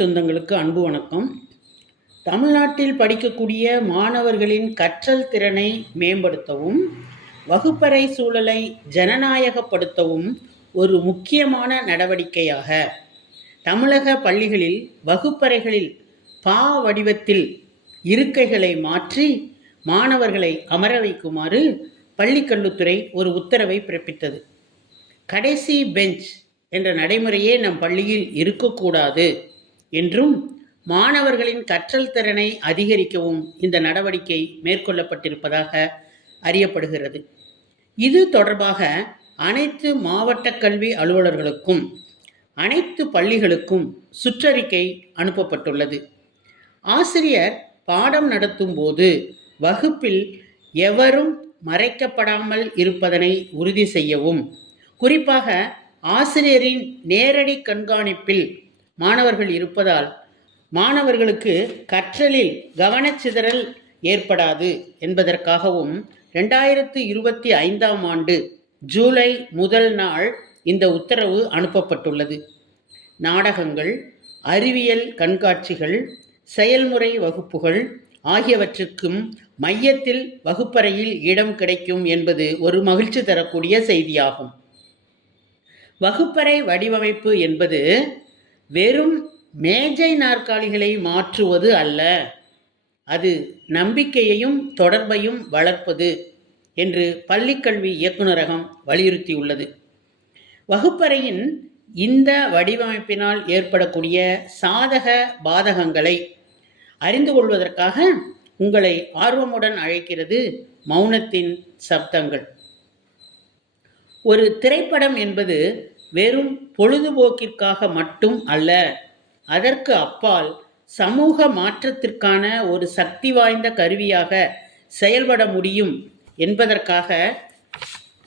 சொந்தங்களுக்கு அன்பு வணக்கம். தமிழ்நாட்டில் படிக்கக்கூடிய மாணவர்களின் கற்றல் திறனை மேம்படுத்தவும் வகுப்பறை சூழலை ஜனநாயகப்படுத்தவும் ஒரு முக்கியமான நடவடிக்கையாக தமிழக பள்ளிகளில் வகுப்பறைகளில் பா வடிவத்தில் இருக்கைகளை மாற்றி மாணவர்களை அமர வைக்குமாறு பள்ளிக்கல்வித்துறை ஒரு உத்தரவை பிறப்பித்தது. கடைசி பெஞ்ச் என்ற நடைமுறையே நம் பள்ளியில் இருக்கக்கூடாது. என்றும் மாணவர்களின் கற்றல் திறனை அதிகரிக்கவும் இந்த நடவடிக்கை மேற்கொள்ளப்பட்டிருப்பதாக அறியப்படுகிறது. இது தொடர்பாக அனைத்து மாவட்ட கல்வி அலுவலர்களுக்கும் அனைத்து பள்ளிகளுக்கும் சுற்றறிக்கை அனுப்பப்பட்டுள்ளது. ஆசிரியர் பாடம் நடத்தும் போது வகுப்பில் எவரும் மறைக்கப்படாமல் இருப்பதனை உறுதி செய்யவும் குறிப்பாக ஆசிரியரின் நேரடி கண்காணிப்பில் மாணவர்கள் இருப்பதால் மாணவர்களுக்கு கற்றலில் கவனச்சிதறல் ஏற்படாது என்பதற்காகவும் ரெண்டாயிரத்து இருபத்தி ஐந்தாம் ஆண்டு ஜூலை முதல் நாள் இந்த உத்தரவு அனுப்பப்பட்டுள்ளது. நாடகங்கள் அறிவியல் கண்காட்சிகள் செயல்முறை வகுப்புகள் ஆகியவற்றுக்கும் மையத்தில் வகுப்பறையில் இடம் கிடைக்கும் என்பது ஒரு மகிழ்ச்சி தரக்கூடிய செய்தியாகும். வகுப்பறை வடிவமைப்பு என்பது வெறும் மேஜை நாற்காலிகளை மாற்றுவது அல்ல. அது நம்பிக்கையையும் தொடர்பையும் வளர்ப்பது என்று பள்ளிக்கல்வி இயக்குநரகம் வலியுறுத்தியுள்ளது. வகுப்பறையின் இந்த வடிவமைப்பினால் ஏற்படக்கூடிய சாதக பாதகங்களை அறிந்து கொள்வதற்காக உங்களை ஆர்வமுடன் அழைக்கிறது மௌனத்தின் சப்தங்கள். ஒரு திரைப்படம் என்பது வெறும் பொழுதுபோக்கிற்காக மட்டும் அல்ல அதற்கு அப்பால் சமூக மாற்றத்திற்கான ஒரு சக்தி வாய்ந்த கருவியாக செயல்பட முடியும் என்பதற்காக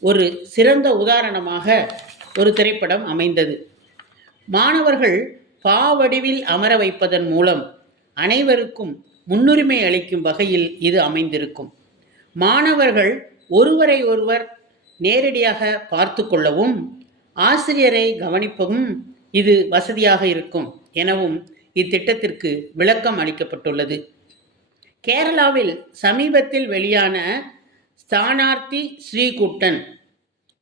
ஒரு சிறந்த உதாரணமாக ஒரு திரைப்படம் அமைந்தது. மாணவர்கள் பாவடிவில் அமர வைப்பதன் மூலம் அனைவருக்கும் முன்னுரிமை அளிக்கும் வகையில் இது அமைந்திருக்கும். மாணவர்கள் ஒருவரை ஒருவர் நேரடியாக பார்த்து கொள்ளவும் ஆசிரியரை கவனிப்பவும் இது வசதியாக இருக்கும் எனவும் இத்திட்டத்திற்கு விளக்கம் அளிக்கப்பட்டுள்ளது. கேரளாவில் சமீபத்தில் வெளியான ஸ்தானார்த்தி ஸ்ரீகுட்டன்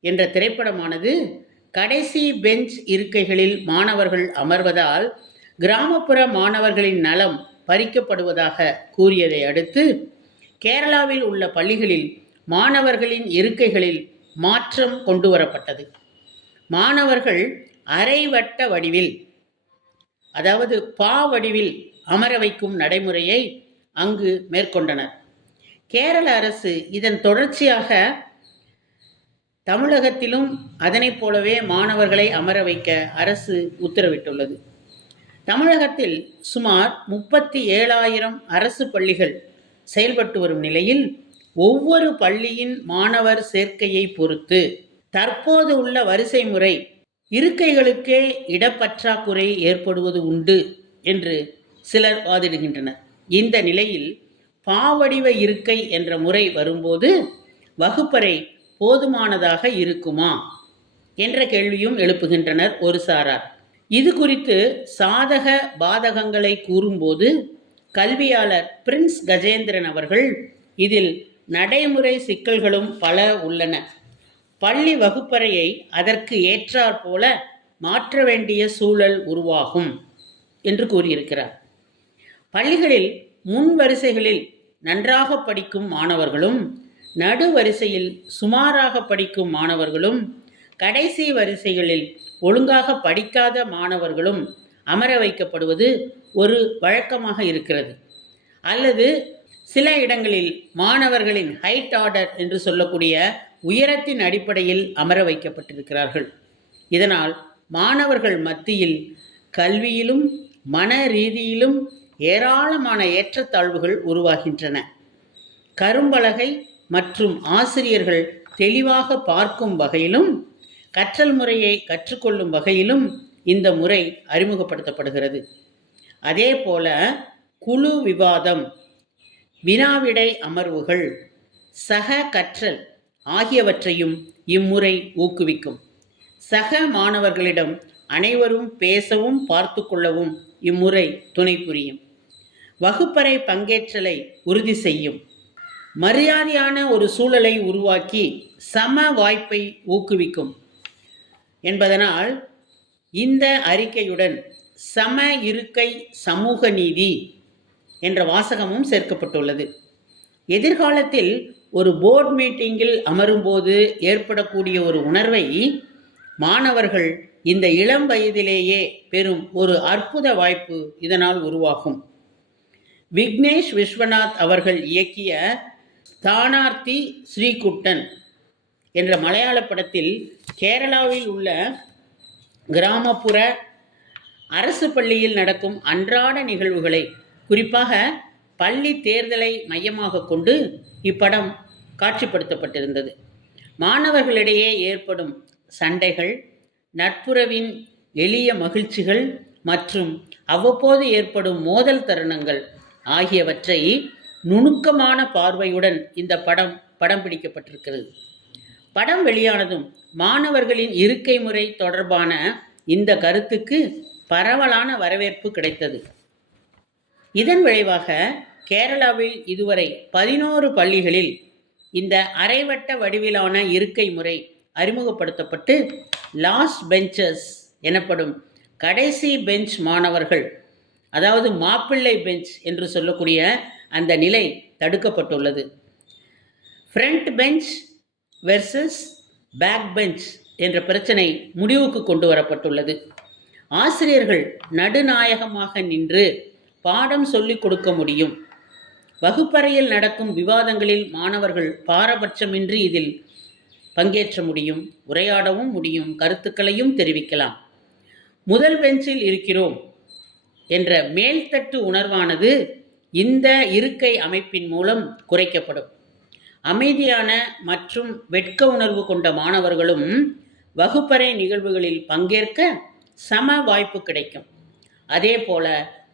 என்ற திரைப்படமானது கடைசி பெஞ்ச் இருக்கைகளில் மாணவர்கள் அமர்வதால் கிராமப்புற மாணவர்களின் நலம் பறிக்கப்படுவதாக கூறியதை அடுத்து கேரளாவில் உள்ள பள்ளிகளில் மாணவர்களின் இருக்கைகளில் மாற்றம் கொண்டு வரப்பட்டது மாணவர்கள் அரைவட்ட வடிவில் அதாவது பா வடிவில் அமர வைக்கும் நடைமுறையை அங்கு மேற்கொண்டனர். கேரள அரசு இதன் தொடர்ச்சியாக தமிழகத்திலும் அதனைப் போலவே மாணவர்களை அமர வைக்க அரசு உத்தரவிட்டுள்ளது. தமிழகத்தில் சுமார் முப்பத்தி ஏழாயிரம் அரசு பள்ளிகள் செயல்பட்டு வரும் நிலையில் ஒவ்வொரு பள்ளியின் மாணவர் சேர்க்கையை பொறுத்து தற்போது உள்ள வரிசை முறை இருக்கைகளுக்கே இடப்பற்றாக்குறை ஏற்படுவது உண்டு என்று சிலர் வாதிடுகின்றனர். இந்த நிலையில் பாவடிவ இருக்கை என்ற முறை வரும்போது வகுப்பறை போதுமானதாக இருக்குமா என்ற கேள்வியும் எழுப்புகின்றனர் ஒரு சாரார். இது குறித்து சாதக பாதகங்களை கூறும்போது கல்வியாளர் பிரின்ஸ் கஜேந்திரன் அவர்கள் இதில் நடைமுறை சிக்கல்களும் பல உள்ளன. பள்ளி வகுப்பறையை அதற்கு ஏற்றாற் போல மாற்ற வேண்டிய சூழல் உருவாகும் என்று கூறியிருக்கிறார். பள்ளிகளில் முன் வரிசைகளில் நன்றாக படிக்கும் மாணவர்களும் நடு வரிசையில் சுமாராக படிக்கும் மாணவர்களும் கடைசி வரிசைகளில் ஒழுங்காக படிக்காத மாணவர்களும் அமர வைக்கப்படுவது ஒரு வழக்கமாக இருக்கிறது. அல்லது சில இடங்களில் மாணவர்களின் ஹைட் ஆர்டர் என்று சொல்லக்கூடிய உயரத்தின் அடிப்படையில் அமர வைக்கப்பட்டிருக்கிறார்கள். இதனால் மாணவர்கள் மத்தியில் கல்வியிலும் மன ரீதியிலும் ஏராளமான ஏற்றத்தாழ்வுகள் உருவாகின்றன. கரும்பலகை மற்றும் ஆசிரியர்கள் தெளிவாக பார்க்கும் வகையிலும் கற்றல் முறையை கற்றுக்கொள்ளும் வகையிலும் இந்த முறை அறிமுகப்படுத்தப்படுகிறது. அதே போல குழு விவாதம் வினாவிடை அமர்வுகள் சக கற்றல் ஆகியவற்றையும் இம்முறை ஊக்குவிக்கும். சக மாணவர்களிடம் அனைவரும் பேசவும் பார்த்து கொள்ளவும் இம்முறை துணை புரியும். வகுப்பறை பங்கேற்றலை உறுதி செய்யும். மரியாதையான ஒரு சூழலை உருவாக்கி சம வாய்ப்பை ஊக்குவிக்கும். என்பதனால் இந்த அறிக்கையுடன் சம இருக்கை சமூக நீதி என்ற வாசகமும் சேர்க்கப்பட்டுள்ளது. எதிர்காலத்தில் ஒரு போர்ட் மீட்டிங்கில் அமரும்போது ஏற்படக்கூடிய ஒரு உணர்வை மாணவர்கள் இந்த இளம் வயதிலேயே பெறும் ஒரு அற்புத வாய்ப்பு இதனால் உருவாகும். விக்னேஷ் விஸ்வநாத் அவர்கள் இயக்கிய ஸ்தானார்த்தி ஸ்ரீகுட்டன் என்ற மலையாள படத்தில் கேரளாவில் உள்ள கிராமப்புற அரசு பள்ளியில் நடக்கும் அன்றாட நிகழ்வுகளை குறிப்பாக பள்ளி தேர்தலை மையமாக கொண்டு இப்படம் காட்சிப்படுத்தப்பட்டிருந்தது. மாணவர்களிடையே ஏற்படும் சண்டைகள் நட்புறவின் எளிய மகிழ்ச்சிகள் மற்றும் அவ்வப்போது ஏற்படும் மோதல் தருணங்கள் ஆகியவற்றை நுணுக்கமான பார்வையுடன் இந்த படம் படம் பிடிக்கப்பட்டிருக்கிறது. படம் வெளியானதும் மாணவர்களின் இருக்கை முறை தொடர்பான இந்த கருத்துக்கு பரவலான வரவேற்பு கிடைத்தது. இதன் விளைவாக கேரளாவில் இதுவரை பதினோரு பள்ளிகளில் இந்த அரைவட்ட வடிவிலான இருக்கை முறை அறிமுகப்படுத்தப்பட்டு லாஸ்ட் பெஞ்சஸ் எனப்படும் கடைசி பெஞ்ச் மாணவர்கள் அதாவது மாப்பிள்ளை பெஞ்ச் என்று சொல்லக்கூடிய அந்த நிலை தடுக்கப்பட்டுள்ளது. Front bench versus back bench என்ற பிரச்சனை முடிவுக்கு கொண்டு வரப்பட்டுள்ளது. ஆசிரியர்கள் நடுநாயகமாக நின்று பாடம் சொல்லிக் கொடுக்க முடியும். வகுப்பறையில் நடக்கும் விவாதங்களில் மாணவர்கள் பாரபட்சமின்றி இதில் பங்கேற்ற முடியும் உரையாடவும் முடியும் கருத்துக்களையும் தெரிவிக்கலாம். முதல் பெஞ்சில் இருக்கிறோம் என்ற மேல்தட்டு உணர்வானது இந்த இருக்கை அமைப்பின் மூலம் குறைக்கப்படும். அமைதியான மற்றும் வெட்க உணர்வு கொண்ட மாணவர்களும் வகுப்பறை நிகழ்வுகளில் பங்கேற்க சம வாய்ப்பு கிடைக்கும். அதே போல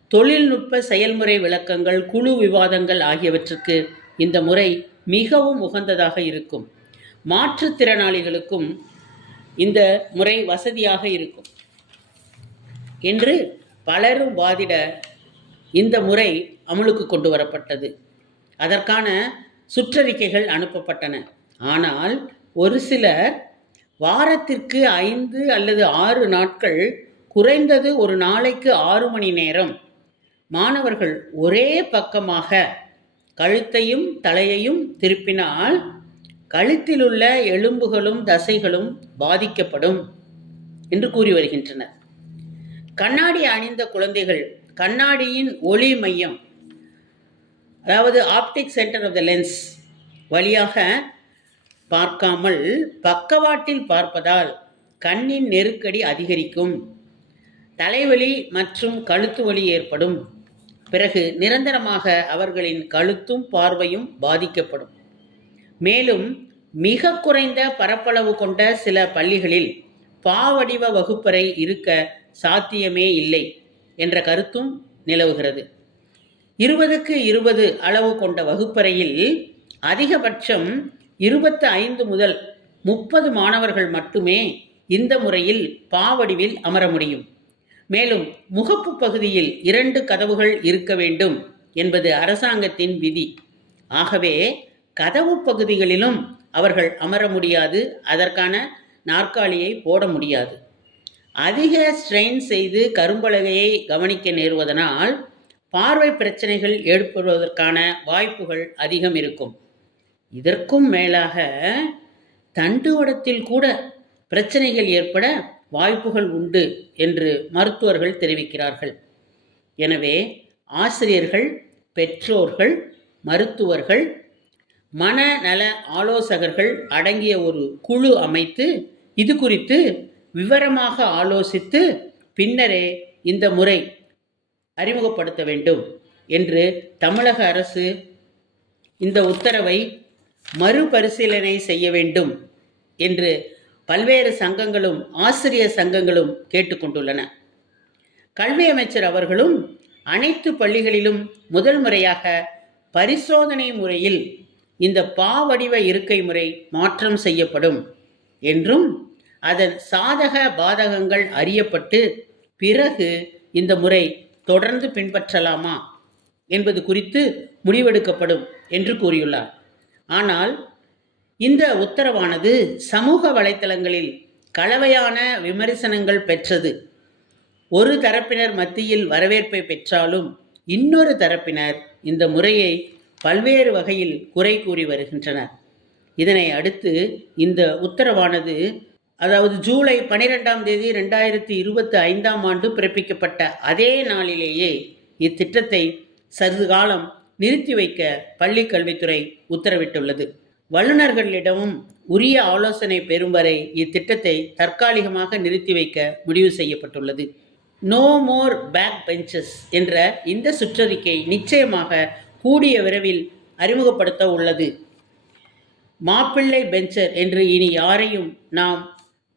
தொழில்நுட்ப செயல்முறை விளக்கங்கள் குழு விவாதங்கள் ஆகியவற்றுக்கு இந்த முறை மிகவும் உகந்ததாக இருக்கும். மாற்றுத்திறனாளிகளுக்கும் இந்த முறை வசதியாக இருக்கும். என்று பலரும் வாதிட இந்த முறை அமலுக்கு கொண்டு வரப்பட்டது. அதற்கான சுற்றறிக்கைகள் அனுப்பப்பட்டன. ஆனால் ஒரு சிலர் வாரத்திற்கு ஐந்து அல்லது ஆறு நாட்கள் குறைந்தது ஒரு நாளைக்கு ஆறு மணி நேரம் மாணவர்கள் ஒரே பக்கமாக கழுத்தையும் தலையையும் திருப்பினால் கழுத்திலுள்ள எலும்புகளும் தசைகளும் பாதிக்கப்படும் என்று கூறி வருகின்றனர். கண்ணாடி அணிந்த குழந்தைகள் கண்ணாடியின் ஒளி மையம் அதாவது optic centre of the lens வழியாக பார்க்காமல் பக்கவாட்டில் பார்ப்பதால் கண்ணின் நெருக்கடி அதிகரிக்கும். தலைவலி மற்றும் கழுத்து வலி ஏற்படும். பிறகு நிரந்தரமாக அவர்களின் கழுத்தும் பார்வையும் பாதிக்கப்படும். மேலும் மிக குறைந்த பரப்பளவு கொண்ட சில பள்ளிகளில் பாவடிவ வகுப்பறை இருக்க சாத்தியமே இல்லை என்ற கருத்தும் நிலவுகிறது. இருபதுக்கு இருபது அளவு கொண்ட வகுப்பறையில் அதிகபட்சம் இருபத்து ஐந்து முதல் முப்பது மாணவர்கள் மட்டுமே இந்த முறையில் பாவடிவில் அமர முடியும். மேலும் முகப்பு பகுதியில் இரண்டு கதவுகள் இருக்க வேண்டும் என்பது அரசாங்கத்தின் விதி. ஆகவே கதவு பகுதிகளிலும் அவர்கள் அமர முடியாது அதற்கான நாற்காலியை போட முடியாது. அதிக ஸ்ட்ரெயின் செய்து கரும்பலகையை கவனிக்க நேருவதனால் பார்வை பிரச்சனைகள் ஏற்படுவதற்கான வாய்ப்புகள் அதிகம் இருக்கும். இதற்கும் மேலாக தண்டுவடத்தில் கூட பிரச்சனைகள் ஏற்பட வாய்ப்புகள் உண்டு என்று மருத்துவர்கள் தெரிவிக்கிறார்கள். எனவே ஆசிரியர்கள் பெற்றோர்கள் மருத்துவர்கள் மனநல ஆலோசகர்கள் அடங்கிய ஒரு குழு அமைத்து இது குறித்து விவரமாக ஆலோசித்து பின்னரே இந்த முறை அறிமுகப்படுத்த வேண்டும் என்று தமிழக அரசு இந்த உத்தரவை மறுபரிசீலனை செய்ய வேண்டும் என்று பல்வேறு சங்கங்களும் ஆசிரியர் சங்கங்களும் கேட்டுக்கொண்டுள்ளன. கல்வி அமைச்சர் அவர்களும் அனைத்து பள்ளிகளிலும் முதல் முறையாக பரிசோதனை முறையில் இந்த பாவடிவ இருக்கை முறை மாற்றம் செய்யப்படும் என்றும் அதன் சாதக பாதகங்கள் அறியப்பட்டு பிறகு இந்த முறை தொடர்ந்து பின்பற்றலாமா என்பது குறித்து முடிவெடுக்கப்படும் என்று கூறியுள்ளார். ஆனால் இந்த உத்தரவானது சமூக வலைத்தளங்களில் கலவையான விமர்சனங்கள் பெற்றது. ஒரு தரப்பினர் மத்தியில் வரவேற்பை பெற்றாலும் இன்னொரு தரப்பினர் இந்த முறையை பல்வேறு வகையில் குறை கூறி வருகின்றனர். இதனை அடுத்து இந்த உத்தரவானது அதாவது ஜூலை பனிரெண்டாம் தேதி ரெண்டாயிரத்தி இருபத்தி ஐந்தாம் ஆண்டு பிறப்பிக்கப்பட்ட அதே நாளிலேயே இத்திட்டத்தை சிறிது காலம் நிறுத்தி வைக்க பள்ளி கல்வித்துறை உத்தரவிட்டுள்ளது. வல்லுநர்களிடமும் உரிய ஆலோசனை பெறும் வரை இத்திட்டத்தை தற்காலிகமாக நிறுத்தி வைக்க முடிவு செய்யப்பட்டுள்ளது. நோ மோர் பேக் பெஞ்சஸ் என்ற இந்த சுற்றறிக்கை நிச்சயமாக கூடிய விரைவில் அறிமுகப்படுத்த உள்ளது. மாப்பிள்ளை பெஞ்சர் என்று இனி யாரையும் நாம்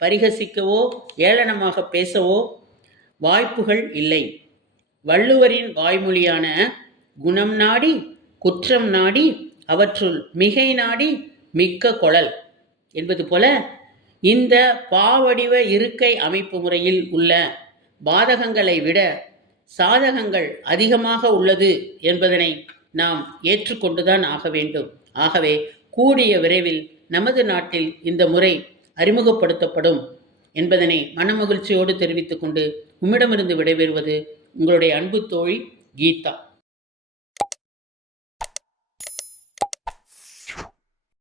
பரிகசிக்கவோ ஏளனமாக பேசவோ வாய்ப்புகள் இல்லை. வள்ளுவரின் வாய்மொழியான குணம் நாடி குற்றம் நாடி அவற்றுள் மிகை நாடி மிக்க கொளல் என்பது போல இந்த பாவடிவ இருக்கை அமைப்பு முறையில் உள்ள பாதகங்களை விட சாதகங்கள் அதிகமாக உள்ளது என்பதனை நாம் ஏற்றுக்கொண்டுதான் ஆக வேண்டும். ஆகவே கூடிய விரைவில் நமது நாட்டில் இந்த முறை அறிமுகப்படுத்தப்படும் என்பதனை மனமகிழ்ச்சியோடு தெரிவித்துக்கொண்டு உம்மிடமிருந்து விடைபெறுவது உங்களுடைய அன்பு தோழி கீதா.